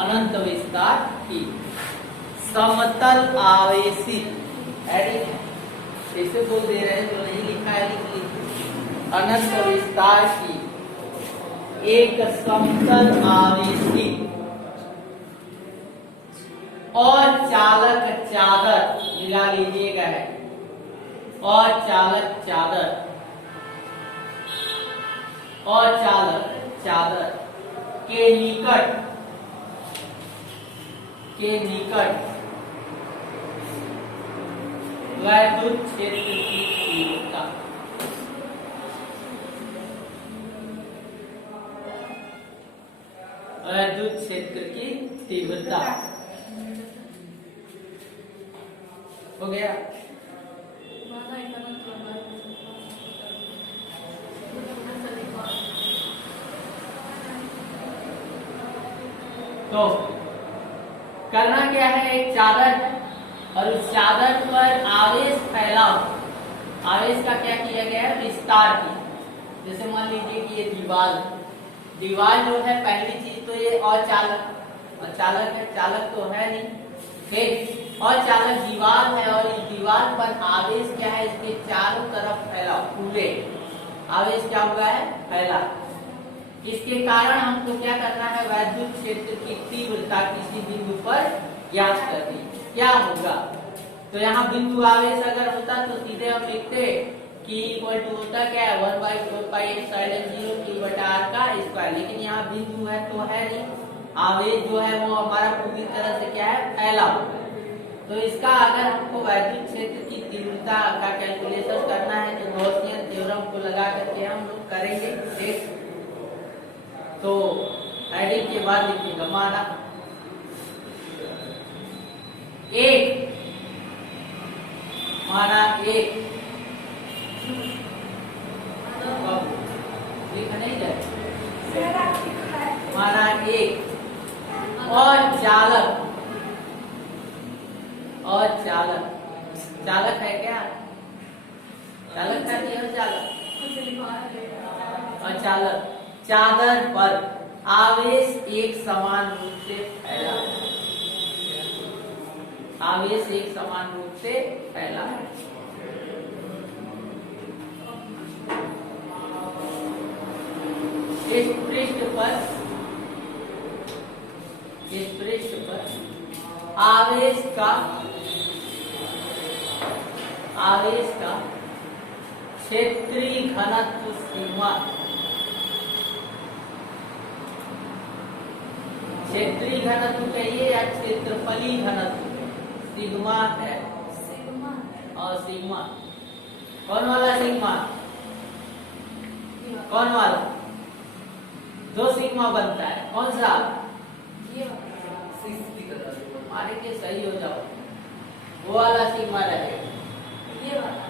अनंत विस्तार की समतल आवेशित ऐसे बोल दे रहे हैं जो नहीं लिखा है लिख लीजिए। अनंत विस्तार की एक समतल आवेशित और चालक चादर मिला लीजिएगा है और चालक चादर और चालक चादर के निकट वैद्युत क्षेत्र की तीव्रता वैद्युत क्षेत्र की तीव्रता हो गया। तो करना क्या है, एक चादर और उस चादर पर आवेश फैला, आवेश का क्या किया गया है, विस्तार की। जैसे मान लीजिए कि ये दीवार जो है पहली चीज तो ये अचालक है, चालक तो है नहीं, ठीक। और चालक दीवार है और इस दीवार पर आवेश क्या है, इसके चारों तरफ फैला, पूरे आवेश क्या हुआ है, फैला। इसके कारण हमको क्या करना है, वैद्युत क्षेत्र की तीव्रता किसी बिंदु पर ज्ञात करनी। क्या होगा, तो यहाँ बिंदु आवेश अगर होता तो सीधे हम लिखते कि इक्वल टू होता क्या है 1/4πε0 Q/r का स्क्वायर, लेकिन यहाँ बिंदु है तो है नहीं, आवेश जो है वो हमारा पूरी तरह से क्या है, फैला। तो इसका अगर हमको वैद्युत क्षेत्र की तीव्रता का कैलकुलेशन करना है तो गॉसियन थ्योरम को लगा करके हम लोग करेंगे, ठीक। तो एडिंग के बाद लिखिएगा माना एक लिखा नहीं जाए, माना एक और चालक है क्या, चालक का नहीं है, चालक और चालक चादर पर आवेश एक समान रूप से फैला है, आवेश एक समान रूप से फैला है। इस पृष्ठ पर आवेश का क्षेत्रीय घनत्व सीमा, क्षेत्रीय घनत्व कहिए या क्षेत्रफलीय घनत्व, सिग्मा है और सिग्मा कौन वाला, सिग्मा कौन वाला, दो सिग्मा बनता है, कौन सा, मारे के सही हो जाओ, वो वाला सिग्मा रहेगा, ये वाला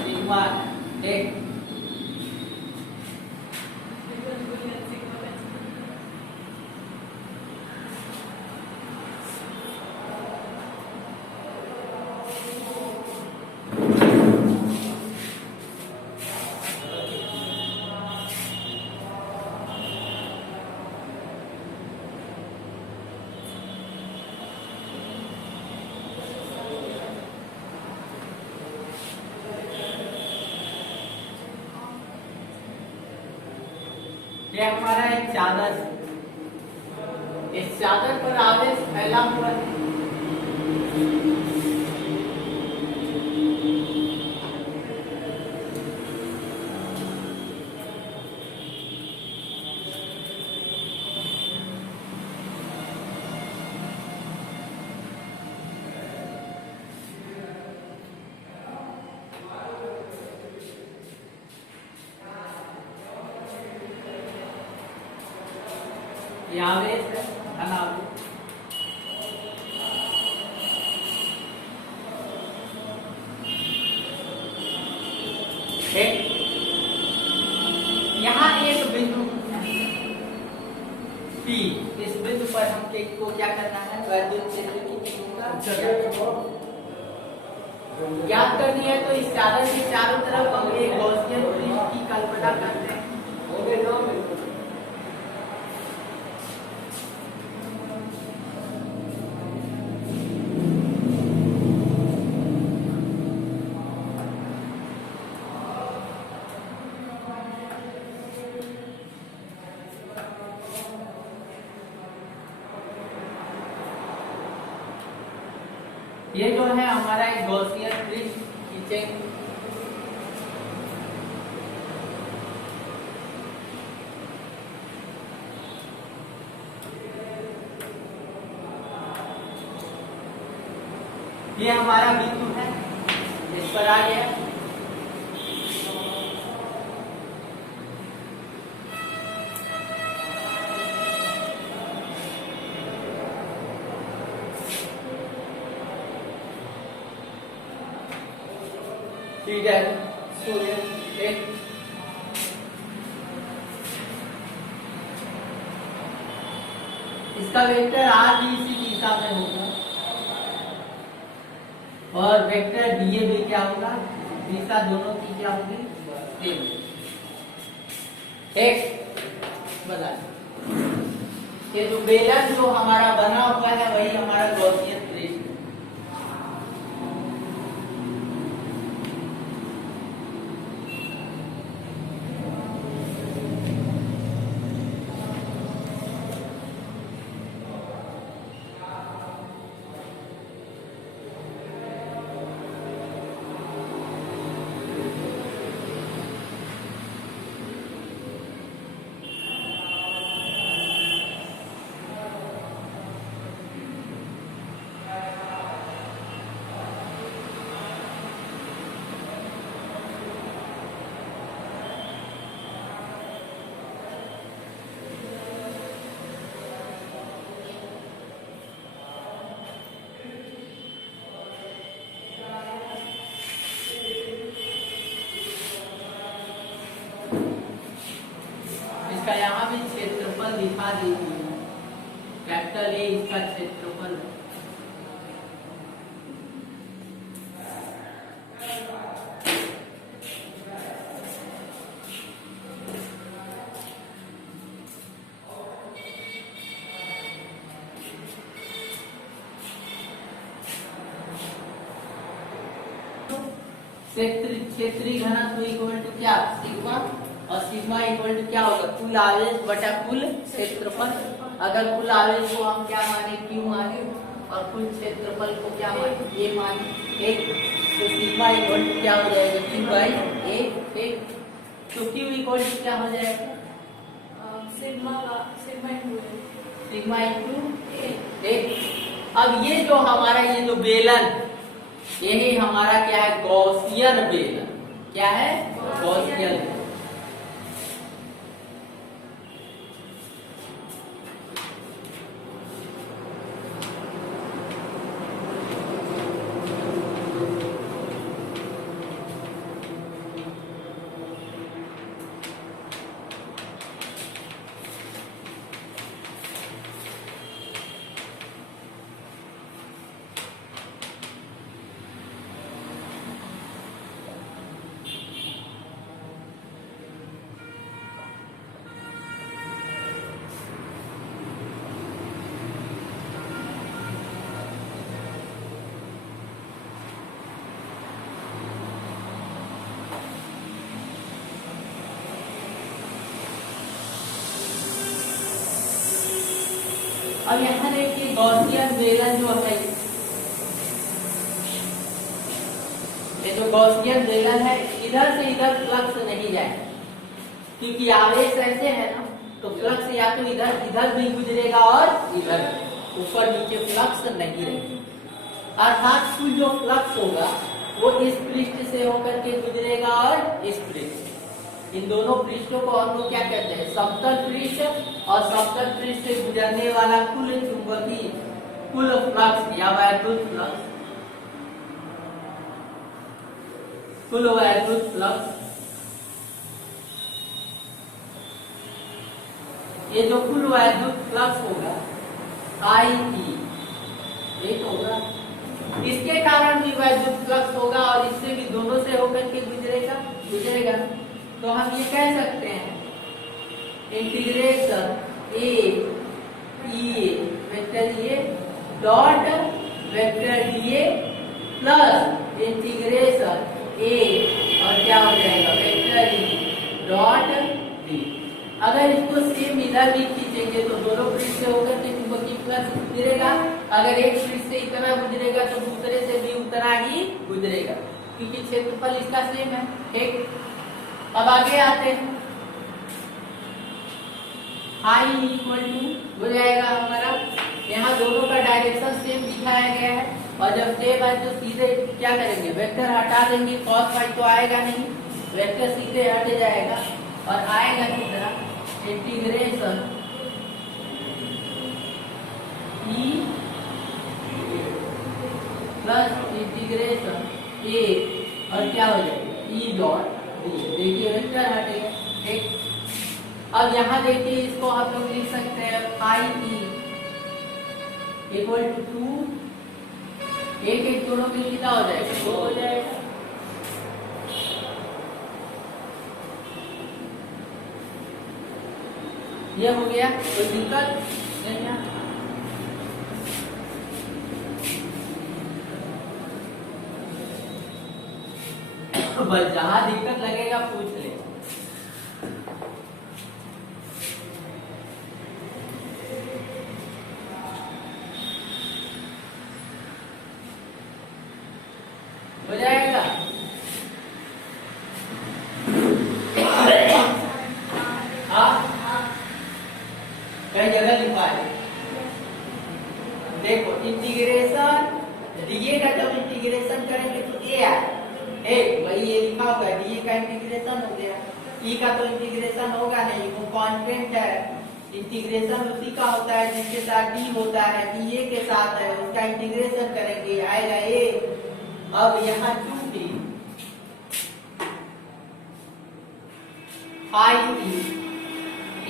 सिग्मा, देख ये हमारा एक चादर, इस चादर पर आवेश फैला हुआ है, आवेश है अनावेश, यहाँ एक बिंदु P, इस बिंदु पर हमको क्या करना है, वैद्युत क्षेत्र की तीव्रता ज्ञात करनी है। तो इस चादर के चारों तरफ हम एक गॉसियन पृष्ठ की कल्पना करते हैं, ये जो है हमारा एक गॉसियन पृष्ठ खींचेंगे। ये हमारा बिंदु है, इस पर आ गया। ठीक है, सूर्य एक इसका वेक्टर आर भी इसी दिशा में होगा और वेक्टर डीए भी क्या होगा, दिशा दोनों की क्या होगी, सेम। एक बता, ये जो बेलन जो हमारा बना हुआ है वही हमारा गॉसियन पृष्ठ। इसका यहाँ भी क्षेत्रफल दिखा दीजिए, कैपिटल ए इसका क्षेत्रफल है। क्षेत्रीय घनत्व इक्वल टू क्या, सिग्मा, और सिग्मा इक्वल टू क्या होगा, कुल आवेश बटा कुल क्षेत्रफल। अगर कुल आवेश को हम क्या माने, क्यू माने, और कुल क्षेत्रफल को क्या माने, ए माने, एक। तो सिग्मा इक्वल टू क्या हो जाएगा, क्यू बाई ए, एक। तो क्यू इक्वल टू क्या हो जाएगा, सिग्मा इंटू एक। अब ये जो हमारा ये जो बेलन, यही हमारा क्या है, गॉसियन बेलन। क्या है, गॉसियन। अब यहाँ देखिए गॉसियन बेलन जो है, ये जो गॉसियन बेलन है, इधर से इधर फ्लक्स नहीं जाए, क्योंकि आवेश ऐसे है ना, तो फ्लक्स या तो इधर इधर भी गुजरेगा और इधर, ऊपर नीचे फ्लक्स नहीं रहेगा। अर्थात कुल जो फ्लक्स होगा वो इस पृष्ठ से होकर के गुजरेगा और इस पृष्ठ, इन दोनों पृष्ठों को हम लोग क्या कहते हैं, समतल पृष्ठ। और समतल पृष्ठ से गुजरने वाला कुल चुंबकीय कुल फ्लक्स या वैद्युत फ्लक्स, कुल वैद्युत फ्लक्स, ये जो कुल वैद्युत फ्लक्स होगा आई ई, एक होगा, इसके कारण भी वैद्युत फ्लक्स होगा और इससे भी दोनों से होकर के गुजरेगा। तो हम ये कह सकते हैं integration A E vector A dot vector D A plus integration A और क्या हो जाएगा, वेक्टर ई डॉट डी। अगर इसको सेम इधर भी खींचेंगे तो दोनों पृष्ठ से होकर के चुंबकीय फ्लक्स गुजरेगा। अगर एक पृष्ठ से इतना गुजरेगा तो दूसरे से भी उतना ही गुजरेगा, क्योंकि क्षेत्रफल इसका सेम है। ठीक, अब आगे आते हैं। I इक्वल टू हो जाएगा हमारा, यहाँ दोनों का डायरेक्शन सेम दिखाया गया है, और जब सेम है तो सीधे क्या करेंगे, वेक्टर हटा देंगे, cos फाई तो आएगा नहीं, वेक्टर सीधे हट जाएगा और आएगा कितना, integration E plus integration A, और क्या हो जाएगा E डॉट D। देखिए वेक्टर हटेगा। ठीक, अब यहाँ देखिए इसको आप लोग लिख सकते हैं फाई E इक्वल टू 2, एक एक दोनों के कितना हो जाएगा, 2 हो जाएगा। ये हो गया, कोई दिक्कत नहीं है। बस जहां दिक्कत लगेगा पूछ ले। हो जाएगा। कई जगह लिखा है, देखो इंटीग्रेशन डीए का जब इंटीग्रेशन करेंगे तो ए आए, एक भाई ये लिखा हुआ है डीए का इंटीग्रेशन हो गया, ई का तो इंटीग्रेशन होगा नहीं, वो कांस्टेंट है। इंटीग्रेशन उसी का होता है जिसके साथ डी होता है, डीए के साथ है, उसका इंटीग्रेशन करेंगे आएगा ए। अब यहाँ चूंकि फाई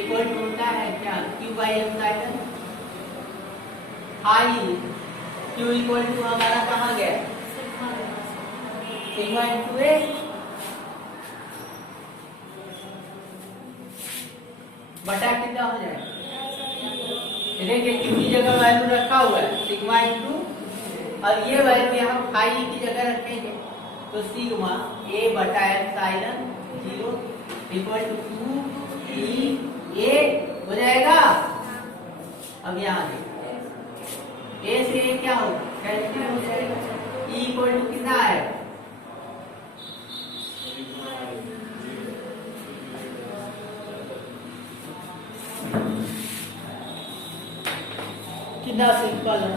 इक्वल टू होता है क्या, Q by epsilon, phi Q equal to हमारा कहाँ गया, सिग्मा इनटू ए। बटा कितना हो जाएगा, देखिए क्यू की जगह वैल्यू रखा हुआ है सिग्मा इनटू, और ये वैल्यू हम फाई की जगह रखेंगे तो सिग्मा ए बटा एप्सिलॉन 0 इक्वल टू 2 ई ए हो जाएगा। अब यहाँ देखिए ए से ए क्या होगा, कैंसिल हो जाएगा, ई इक्वल टू कितना है, कितना सिंपल है।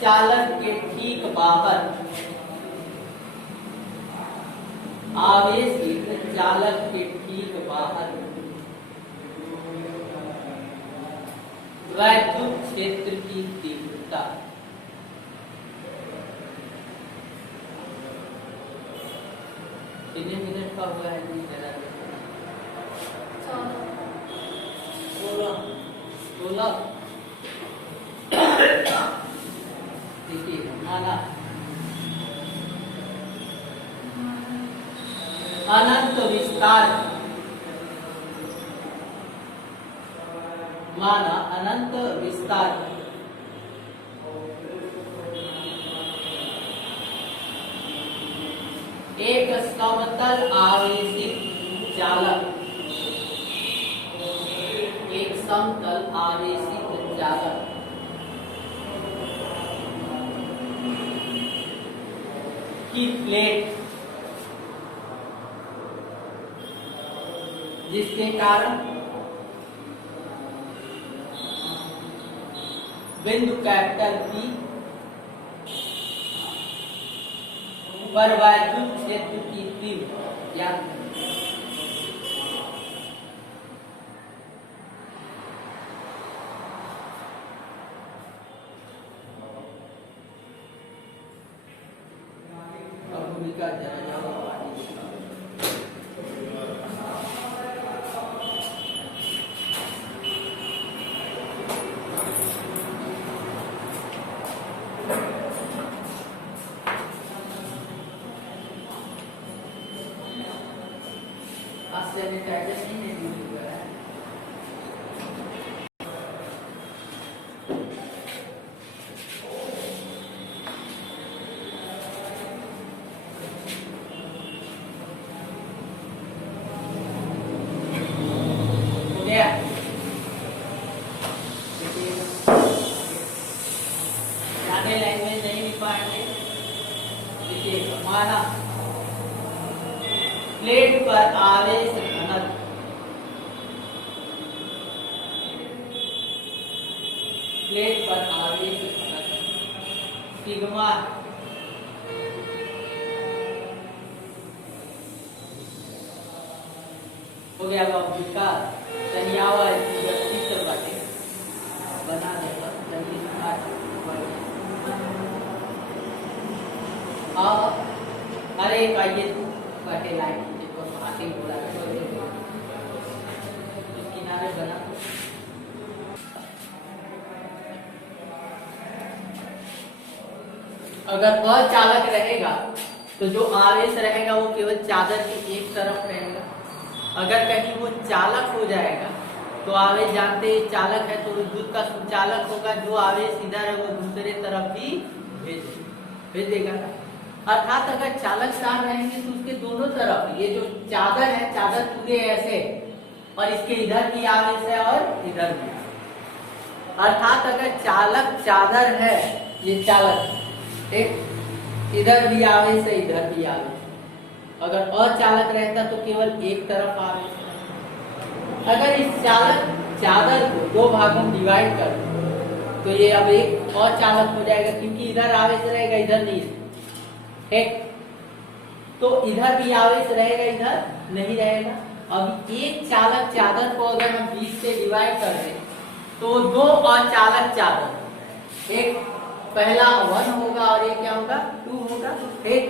चालक के ठीक बाहर, आवेशित चालक के ठीक बाहर वैद्युत क्षेत्र की तीव्रता। कितने मिनट का हुआ है जी? जरा 16। देखिए माना अनंत विस्तार, माना अनंत विस्तार एक समतल आवेशित चालक, एक समतल आवेशित चालक की प्लेट, जिसके कारण बिंदु कैपिटल P पर वैद्युत क्षेत्र की तीव्र या भूमिका सैनिटाइजर नहीं है यूज हुआ है। हो गया? आगे लैंग्वेज नहीं लिख पाएंगे। देखिए हमारा प्लेट पर आवेश घनत्व, प्लेट पर आवेश घनत्व सिग्मा हो गया। भूमिका तनियावा चित्र बाटे बना देगा जल्दी अरे ये बाटे लाइन बोला किनारे बना। अगर अचालक रहेगा तो जो आवेश रहेगा वो केवल चादर के एक तरफ रहेगा। अगर कहीं वो चालक हो जाएगा तो आवेश, जानते हैं चालक है तो विद्युत का संचालक होगा, जो आवेश इधर है वो दूसरे तरफ भी भेज देगा। अर्थात अगर चालक तार रहेंगे तो उसके दोनों तरफ, ये जो चादर है, चादर पूरे ऐसे और इसके इधर भी आवेश है और इधर भी। अर्थात अगर चालक चादर है, ये चालक ठीक, इधर भी आवेश है इधर भी आवेश। अगर अचालक रहता तो केवल एक तरफ आवेश। अगर इस चालक चादर को दो भागों में डिवाइड कर तो ये अब एक अचालक हो जाएगा, क्योंकि इधर आवेश रहेगा इधर नहीं, ठीक। तो इधर भी आवेश रहेगा इधर नहीं रहेगा। अब एक चालक चादर को अगर हम 20 से डिवाइड कर दें तो दो अचालक चादर, एक पहला 1 होगा और एक क्या होगा 2 होगा, ठीक।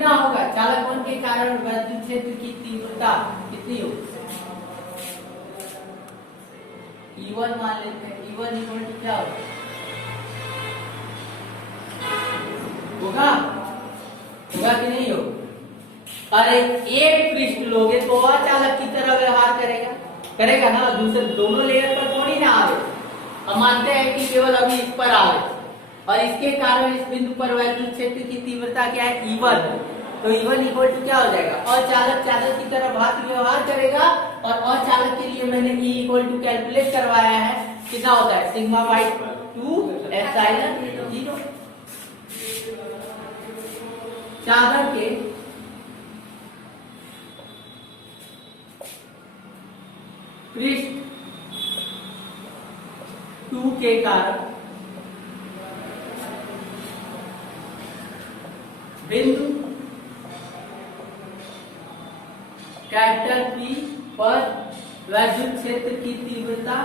कितना होगा, चालक कोण के कारण विद्युत क्षेत्र की तीव्रता कितनी होगी? E1 मान लेते हैं। E1 इक्वल टू क्या होगा कि नहीं होगा? और एक पृष्ठ लोगे तो अचालक की तरह व्यवहार करेगा ना, दूसरे दोनों लेयर पर थोड़ी ना आवे। हम मानते हैं कि केवल अभी इस पर आवे और इसके कारण इस बिंदु पर विद्युत क्षेत्र की तीव्रता क्या है, E1। तो E1 इक्वल टू क्या हो जाएगा, अचालक चालक की तरह भांति व्यवहार करेगा। और अचालक के लिए मैंने E इक्वल टू कैलकुलेट करवाया है, कितना होता है, सिग्मा बाई 2 एप्सिलॉन 0। चालक के पृष्ठ 2 के कारण बिंदु कैपिटल P पर विद्युत क्षेत्र की तीव्रता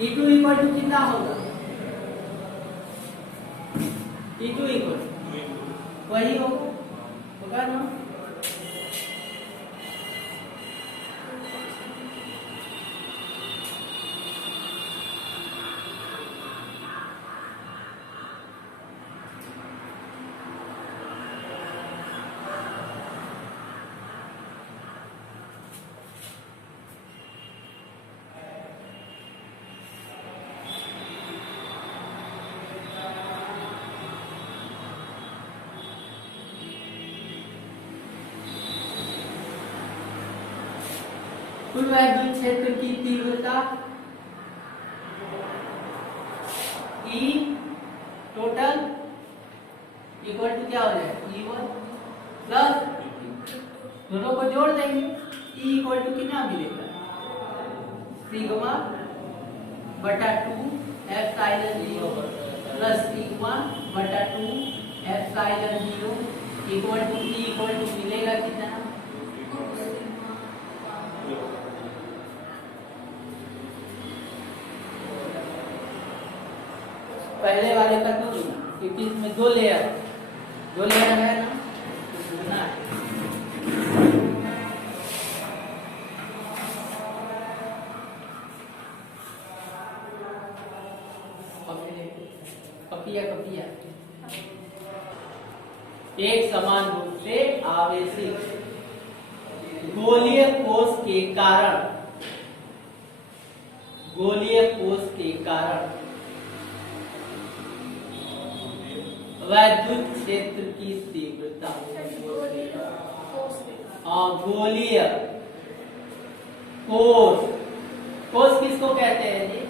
E2 इक्वल टू कितना होगा, E2 इक्वल वही होगा ना। कुल विद्युत क्षेत्र की तीव्रता E टोटल इक्वल टू क्या हो जाएगा, E1 प्लस दोनों को जोड़ देंगे, E इक्वल टू कितना मिलेगा, सिग्मा बटा 2 एप्सिलॉन 0 प्लस सिग्मा बटा 2 epsilon 0 equal to E equal to मिलेगा कितना, पहले वाले का दो, क्योंकि इसमें दो लेयर है ना, गुना कपिया एक समान रूप से आवेशित गोलीय कोष के कारण विद्युत क्षेत्र की तीव्रता, गोलीय कोष किसको कहते हैं जी?